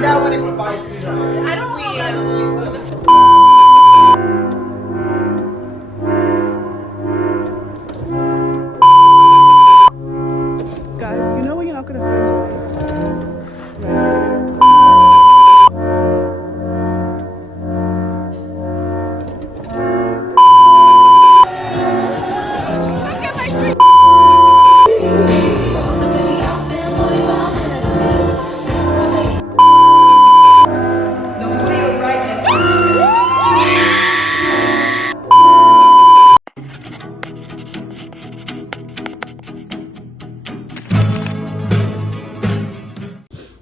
that when it's spicy though. I don't know about sweet, so guys, you know when you're not gonna find your legs? Right here.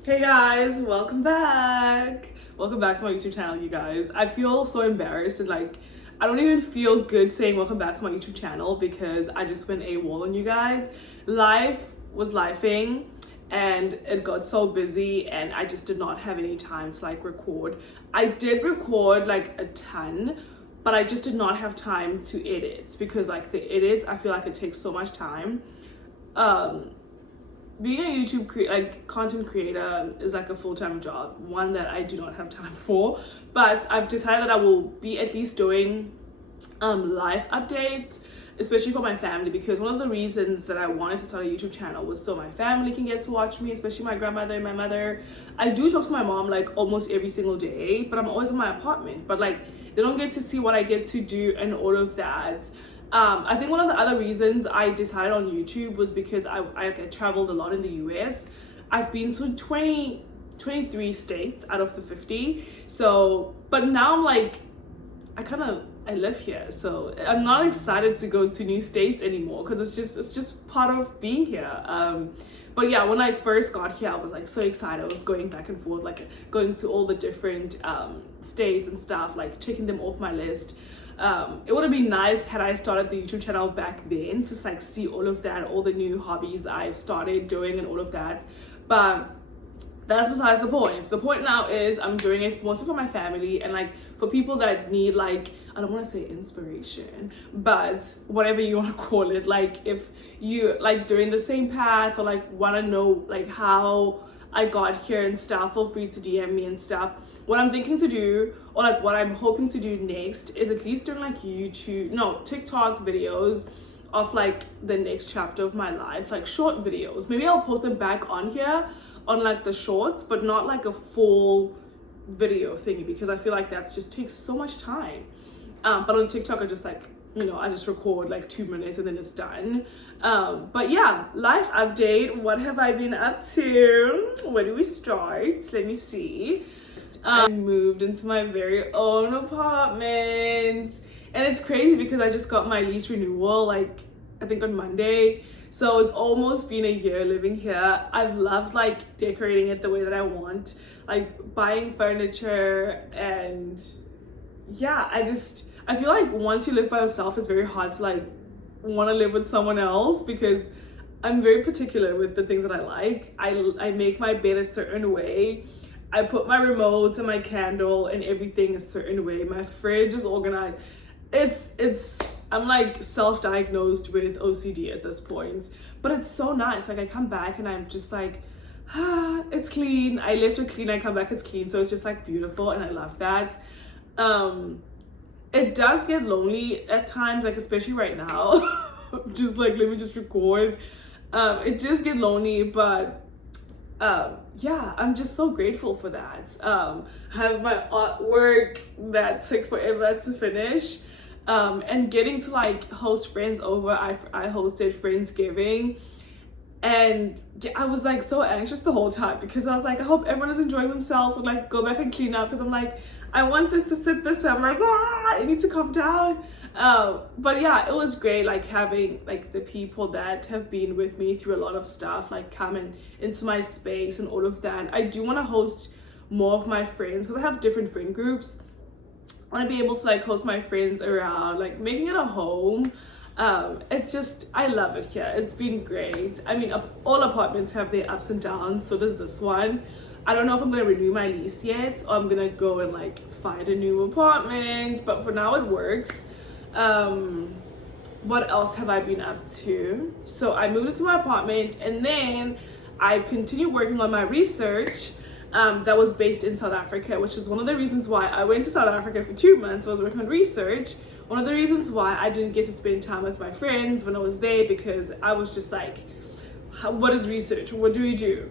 Hey guys, welcome back to my YouTube channel, you guys. I feel so embarrassed and like I don't even feel good saying welcome back to my YouTube channel because I just went AWOL on you guys. Life was lifing and it got so busy and I just did not have any time to like record. I did record like a ton, but I just did not have time to edit because like the edits, I feel like it takes so much time. Being a YouTube content creator is like a full-time job, one that I do not have time for, but I've decided that I will be at least doing life updates, especially for my family, because one of the reasons that I wanted to start a YouTube channel was so my family can get to watch me, especially my grandmother and my mother. I do talk to my mom like almost every single day, but I'm always in my apartment, but like they don't get to see what I get to do and all of that. I think one of the other reasons I decided on YouTube was because I traveled a lot in the US. I've been to 23 states out of the 50. So, but now I'm like, I live here. So I'm not excited to go to new states anymore because it's just part of being here. But yeah, when I first got here, I was like so excited. I was going back and forth, like going to all the different states and stuff, like checking them off my list. It would have been nice had I started the YouTube channel back then to like see all of that, all the new hobbies I've started doing and all of that, but that's besides the point. The point now is I'm doing it mostly for my family and like for people that need like, I don't want to say inspiration, but whatever you want to call it, like if you like doing the same path or like want to know like how I got here and stuff, feel free to DM me and stuff. What I'm thinking to do, or like what I'm hoping to do next, is at least doing like TikTok videos of like the next chapter of my life, like short videos. Maybe I'll post them back on here on like the shorts, but not like a full video thingy because I feel like that just takes so much time. But on TikTok I just like, I just record like 2 minutes and then it's done. But yeah, life update. What have I been up to? Where do we start? Let me see. I moved into my very own apartment and it's crazy because I just got my lease renewal like I think on Monday, so it's almost been a year living here. I've loved like decorating it the way that I want, like buying furniture, and yeah, I feel like once you live by yourself it's very hard to like want to live with someone else because I'm very particular with the things that I like. I make my bed a certain way. I put my remote and my candle and everything a certain way. My fridge is organized. I'm like self-diagnosed with OCD at this point, but it's so nice. Like I come back and I'm just like, it's clean. I left it clean, I come back, it's clean. So it's just like beautiful and I love that. It does get lonely at times, like especially right now. Just like, let me just record. It just get lonely, but yeah, I'm just so grateful for that. I have my artwork that took forever to finish, and getting to like host friends over. I hosted Friendsgiving and I was like so anxious the whole time because I was like, I hope everyone is enjoying themselves and like go back and clean up because I'm like, I want this to sit this way. I'm like, I need to calm down. But yeah, it was great like having like the people that have been with me through a lot of stuff like coming into my space and all of that. I do want to host more of my friends because I have different friend groups. I want to be able to like host my friends around, like making it a home. It's just, I love it here. It's been great. I mean, all apartments have their ups and downs, so does this one. I don't know if I'm gonna renew my lease yet or I'm gonna go and like find a new apartment, but for now it works. What else have I been up to? So I moved into my apartment and then I continued working on my research. that was based in South Africa, which is one of the reasons why I went to South Africa for 2 months. I was working on research. One of the reasons why I didn't get to spend time with my friends when I was there, because I was just like, what is research? What do we do?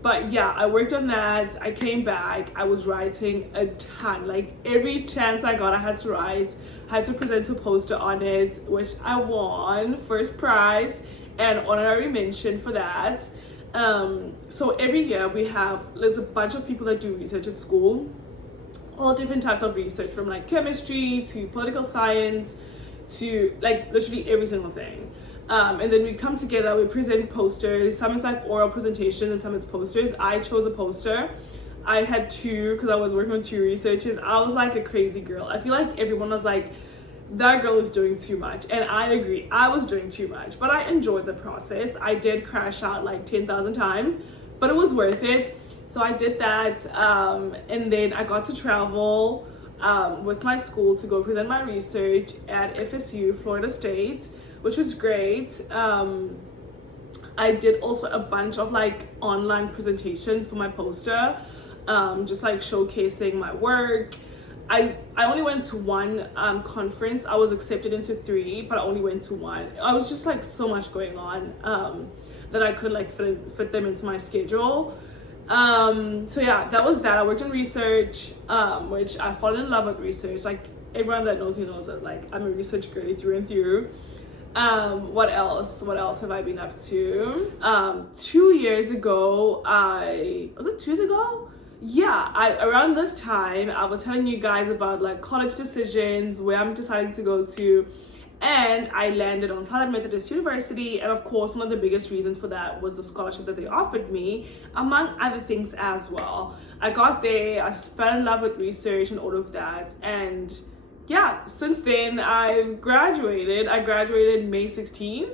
But yeah, I worked on that. I came back. I was writing a ton. Like every chance I got, I had to write. I had to present a poster on it, which I won first prize and honorary mention for that. So every year there's a bunch of people that do research at school, all different types of research, from like chemistry to political science to like literally every single thing. And then we come together, we present posters. Some it's like oral presentation and some it's posters. I chose a poster. I had two because I was working on two researches. I was like a crazy girl. I feel like everyone was like, that girl is doing too much. And I agree, I was doing too much, but I enjoyed the process. I did crash out like 10,000 times, but it was worth it. So I did that. And then I got to travel with my school to go present my research at FSU, Florida State, which was great. I did also a bunch of like online presentations for my poster, just like showcasing my work. I only went to one conference. I was accepted into 3, but I only went to one. I was just like so much going on that I couldn't like fit them into my schedule. So yeah, that was that. I worked in research, which I fallen in love with research. Like everyone that knows me knows that like I'm a research girly through and through. What else have I been up to? 2 years ago, was it 2 years ago? Yeah, around this time, I was telling you guys about like college decisions, where I'm deciding to go to, and I landed on Southern Methodist University. And of course, one of the biggest reasons for that was the scholarship that they offered me, among other things as well. I got there, I just fell in love with research and all of that, and yeah, since then I've graduated. I graduated May 16th.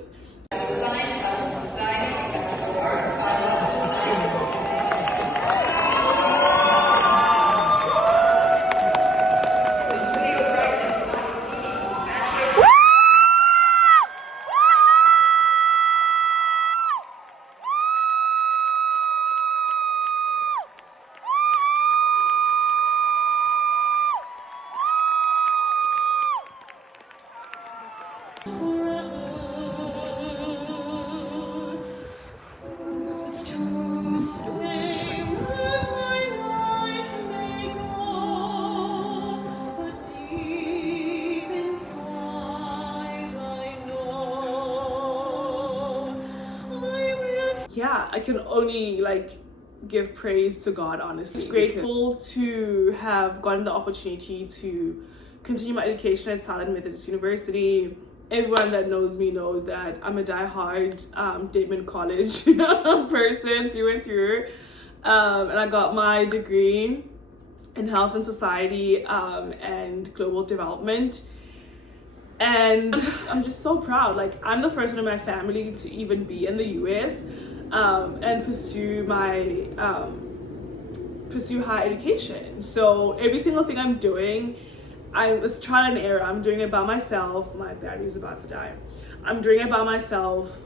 Yeah, I can only like give praise to God, honestly. Grateful to have gotten the opportunity to continue my education at Southern Methodist University. Everyone that knows me knows that I'm a diehard Dateman College person through and through. And I got my degree in health and society and global development. And I'm just so proud. Like I'm the first one in my family to even be in the US. And pursue higher education. So every single thing I'm doing, it's trial and error. I'm doing it by myself. My battery's about to die. I'm doing it by myself,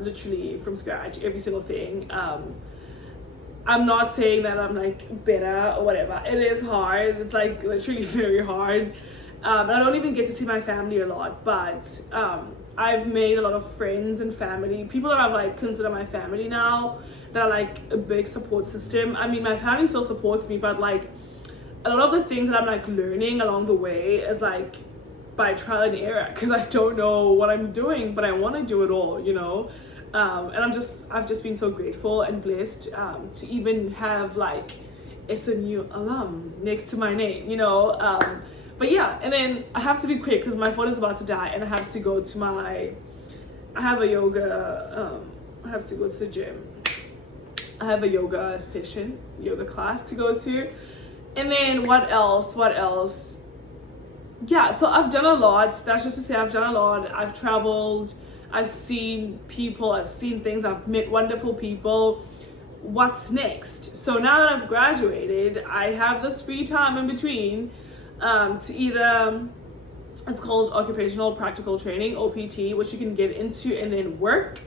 literally from scratch, every single thing. I'm not saying that I'm like better or whatever. It is hard. It's like literally very hard. I don't even get to see my family a lot, but I've made a lot of friends and family, people that I've like consider my family now, that are like a big support system. I mean, my family still supports me, but like a lot of the things that I'm like learning along the way is like by trial and error, because I don't know what I'm doing, but I want to do it all, you know. And I've just been so grateful and blessed to even have like SMU alum next to my name, you know. But yeah, and then I have to be quick because my phone is about to die, and I have to go to I have a yoga, I have to go to the gym. I have a yoga class to go to. And then what else? Yeah, so I've done a lot. That's just to say I've done a lot. I've traveled, I've seen people, I've seen things, I've met wonderful people. What's next? So now that I've graduated, I have this free time in between to either, it's called occupational practical training, OPT, which you can get into and then work,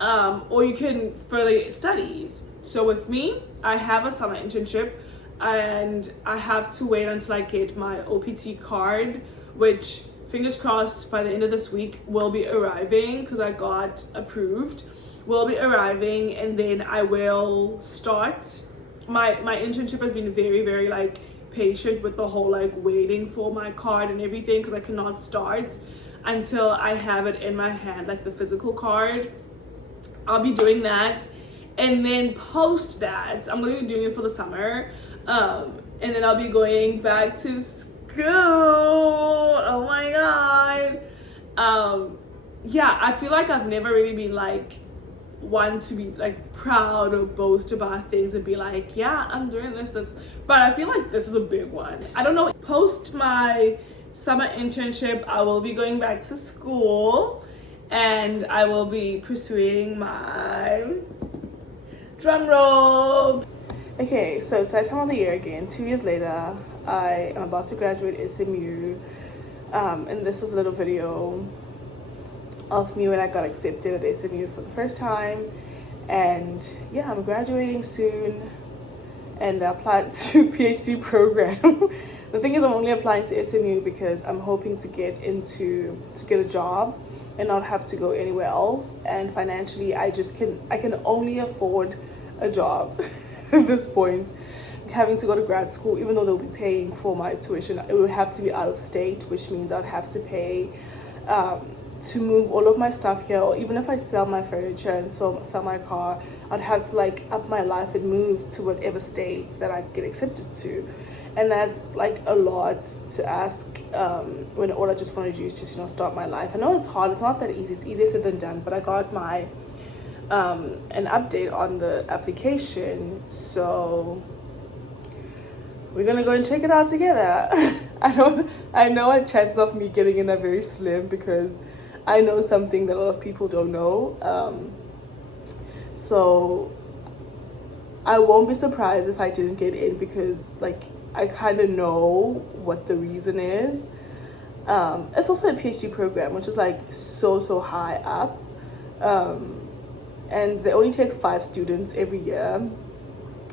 or you can further your studies. So with me, I have a summer internship and I have to wait until I get my OPT card, which fingers crossed by the end of this week will be arriving because I got approved, will be arriving, and then I will start. My internship has been very, very like patient with the whole like waiting for my card and everything because I cannot start until I have it in my hand, like the physical card. I'll be doing that, and then post that I'm gonna be doing it for the summer, and then I'll be going back to school. Oh my god. Yeah, I feel like I've never really been like one to be like proud or boast about things and be like, yeah, I'm doing this, but I feel like this is a big one. I don't know. Post my summer internship, I will be going back to school and I will be pursuing my drum roll. Okay, so it's that time of the year again. 2 years later, I am about to graduate SMU, and this was a little video of me when I got accepted at SMU for the first time. And yeah, I'm graduating soon and I applied to PhD program. The thing is, I'm only applying to SMU because I'm hoping to get a job and not have to go anywhere else. And financially, I can only afford a job at this point. Having to go to grad school, even though they'll be paying for my tuition, it will have to be out of state, which means I'd have to pay to move all of my stuff here, or even if I sell my furniture and sell my car, I'd have to like up my life and move to whatever state that I get accepted to. And that's like a lot to ask when all I just want to do is just, start my life. I know it's hard, it's not that easy, it's easier said than done, but I got my an update on the application, so we're gonna go and check it out together. I know our chances of me getting in are very slim because I know something that a lot of people don't know. So I won't be surprised if I didn't get in because like I kind of know what the reason is. It's also a PhD program, which is like so high up. And they only take 5 students every year,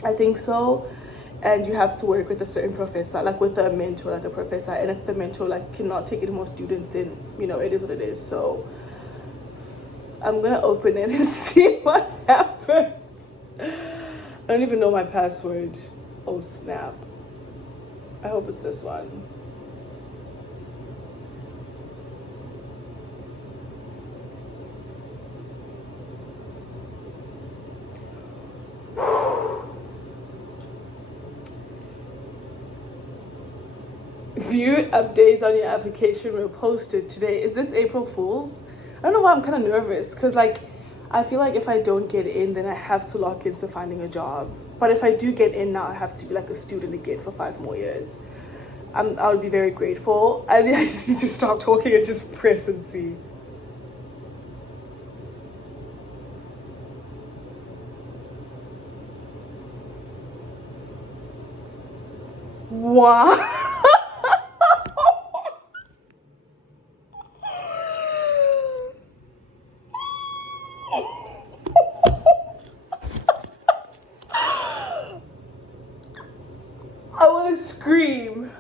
I think so. And you have to work with a certain professor, like with a mentor, like a professor. And if the mentor like cannot take any more students, then it is what it is. So I'm gonna open it and see what happens. I don't even know my password. Oh snap. I hope it's this one. View updates on your application were posted today. Is this April Fool's? I don't know why I'm kind of nervous because like I feel like if I don't get in, then I have to lock into finding a job. But if I do get in now, I have to be like a student again for 5 more years. I would be very grateful. I just need to stop talking and just press and see. Wow. I want to scream.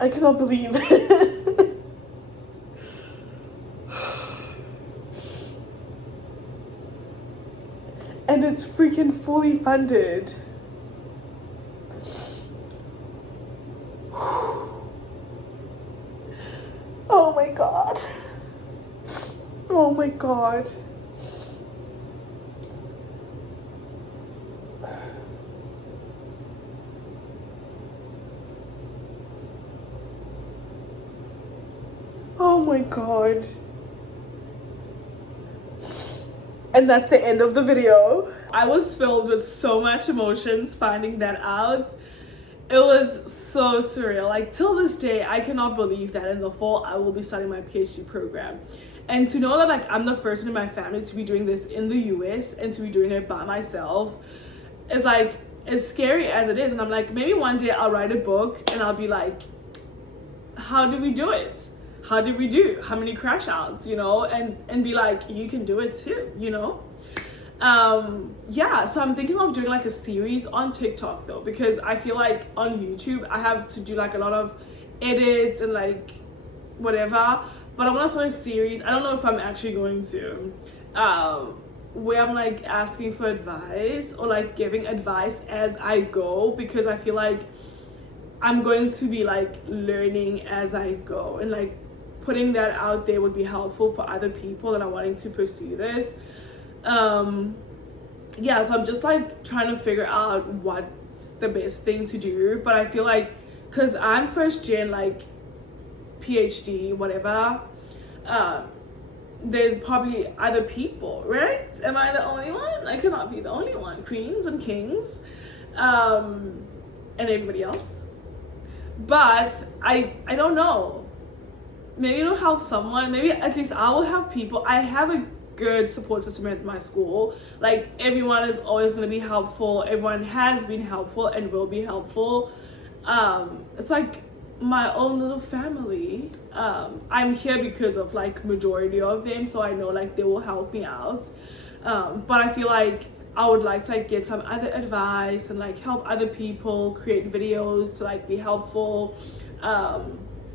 I cannot believe it. and it's freaking fully funded. Oh my god. Oh my god. Oh my god. And that's the end of the video. I was filled with so much emotions finding that out. It was so surreal. Like, till this day, I cannot believe that in the fall I will be starting my PhD program. And to know that like I'm the first one in my family to be doing this in the US and to be doing it by myself is like as scary as it is. And I'm like, maybe one day I'll write a book and I'll be like, how do we do it? How did we do? How many crash outs, you know? And be like, you can do it too, you know? Yeah, so I'm thinking of doing like a series on TikTok though, because I feel like on YouTube I have to do like a lot of edits and like whatever, but I want to start a series. I don't know if I'm actually going to, where I'm like asking for advice or like giving advice as I go, because I feel like I'm going to be like learning as I go, and like putting that out there would be helpful for other people that are wanting to pursue this. Yeah, so I'm just like trying to figure out what's the best thing to do, but I feel like because I'm first gen like PhD whatever, there's probably other people, right? Am I the only one? I cannot be the only one. Queens and kings, and everybody else. But I don't know, maybe it'll help someone. Maybe at least I will have people. I have a good support system at my school. Like, everyone is always going to be helpful. Everyone has been helpful and will be helpful. It's like my own little family. I'm here because of like majority of them, so I know like they will help me out. But I feel like I would like to like get some other advice and like help other people create videos to like be helpful.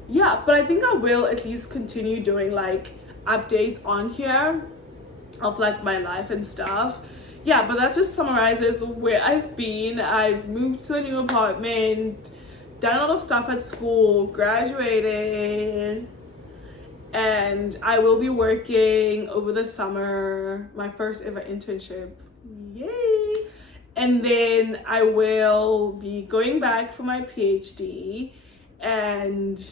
Yeah, but I think I will at least continue doing like updates on here of like my life and stuff. Yeah, but that just summarizes where I've been. I've moved to a new apartment, done a lot of stuff at school, graduated, and I will be working over the summer, my first ever internship. Yay! And then I will be going back for my PhD, and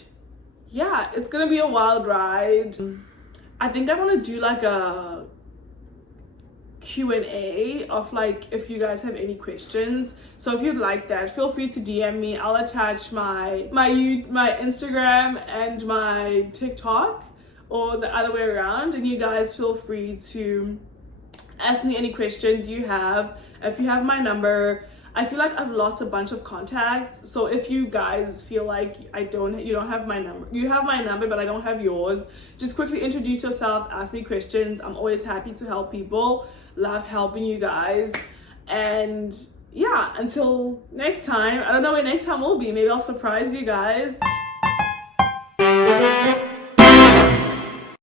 yeah, it's gonna be a wild ride. I think I want to do like a Q&A of like if you guys have any questions. So if you'd like that, feel free to DM me. I'll attach my Instagram and my TikTok, or the other way around, and you guys feel free to ask me any questions you have. If you have my number, I feel like I've lost a bunch of contacts, so if you guys feel like you don't have my number, you have my number but I don't have yours, just quickly introduce yourself, ask me questions. I'm always happy to help people, love helping you guys. And yeah, until next time, I don't know where next time will be, maybe I'll surprise you guys.